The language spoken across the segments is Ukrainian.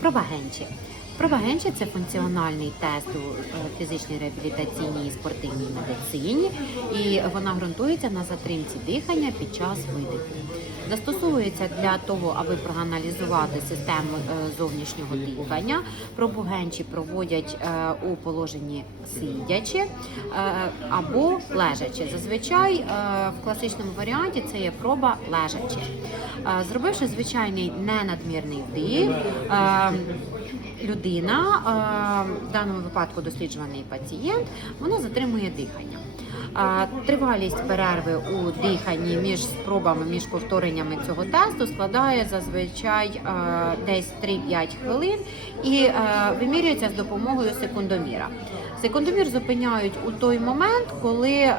Пробагенчі. Пробагенчі це функціональний тест у е, фізичній реабілітаційній і спортивній медицині, і вона ґрунтується на затримці дихання під час видиху. Застосовується для того, аби проаналізувати систему е, зовнішнього дихання. Пробугенчі проводять е, у положенні сидячи е, або лежачи. Зазвичай в класичному варіанті це є проба лежачи. Зробивши звичайний ненадмірний вдих, людина, в даному випадку досліджуваний пацієнт, вона затримує дихання. Тривалість перерви у диханні між спробами, між повтореннями цього тесту складає зазвичай е, десь 3-5 хвилин і е, вимірюється з допомогою секундоміра. Секундомір зупиняють у той момент, коли е,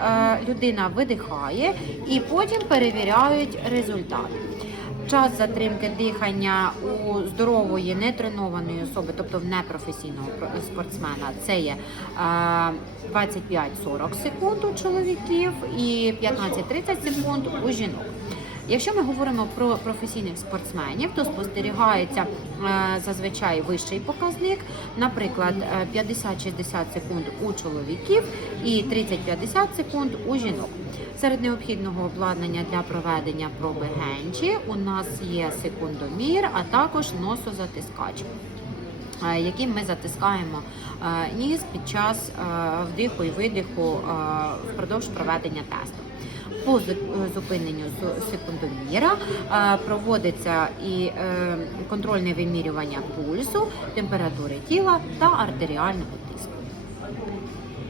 людина видихає, і потім перевіряють результат. Час затримки дихання у здорової нетренованої особи, тобто в непрофесійного спортсмена, це є е, 25-40 секунд у чоловіків і 15-30 секунд у жінок. Якщо ми говоримо про професійних спортсменів, то спостерігається е, зазвичай вищий показник, наприклад, е, 50-60 секунд у чоловіків і 30-50 секунд у жінок. Серед необхідного обладнання для проведення проби генчі у нас є секундомір, а також носозатискач. Е, Яким ми затискаємо е, ніс під час е, вдиху і видиху впродовж проведення тесту. По зупиненню зу- секундоміра проводиться і контрольне вимірювання пульсу, температури тіла та артеріального тиску.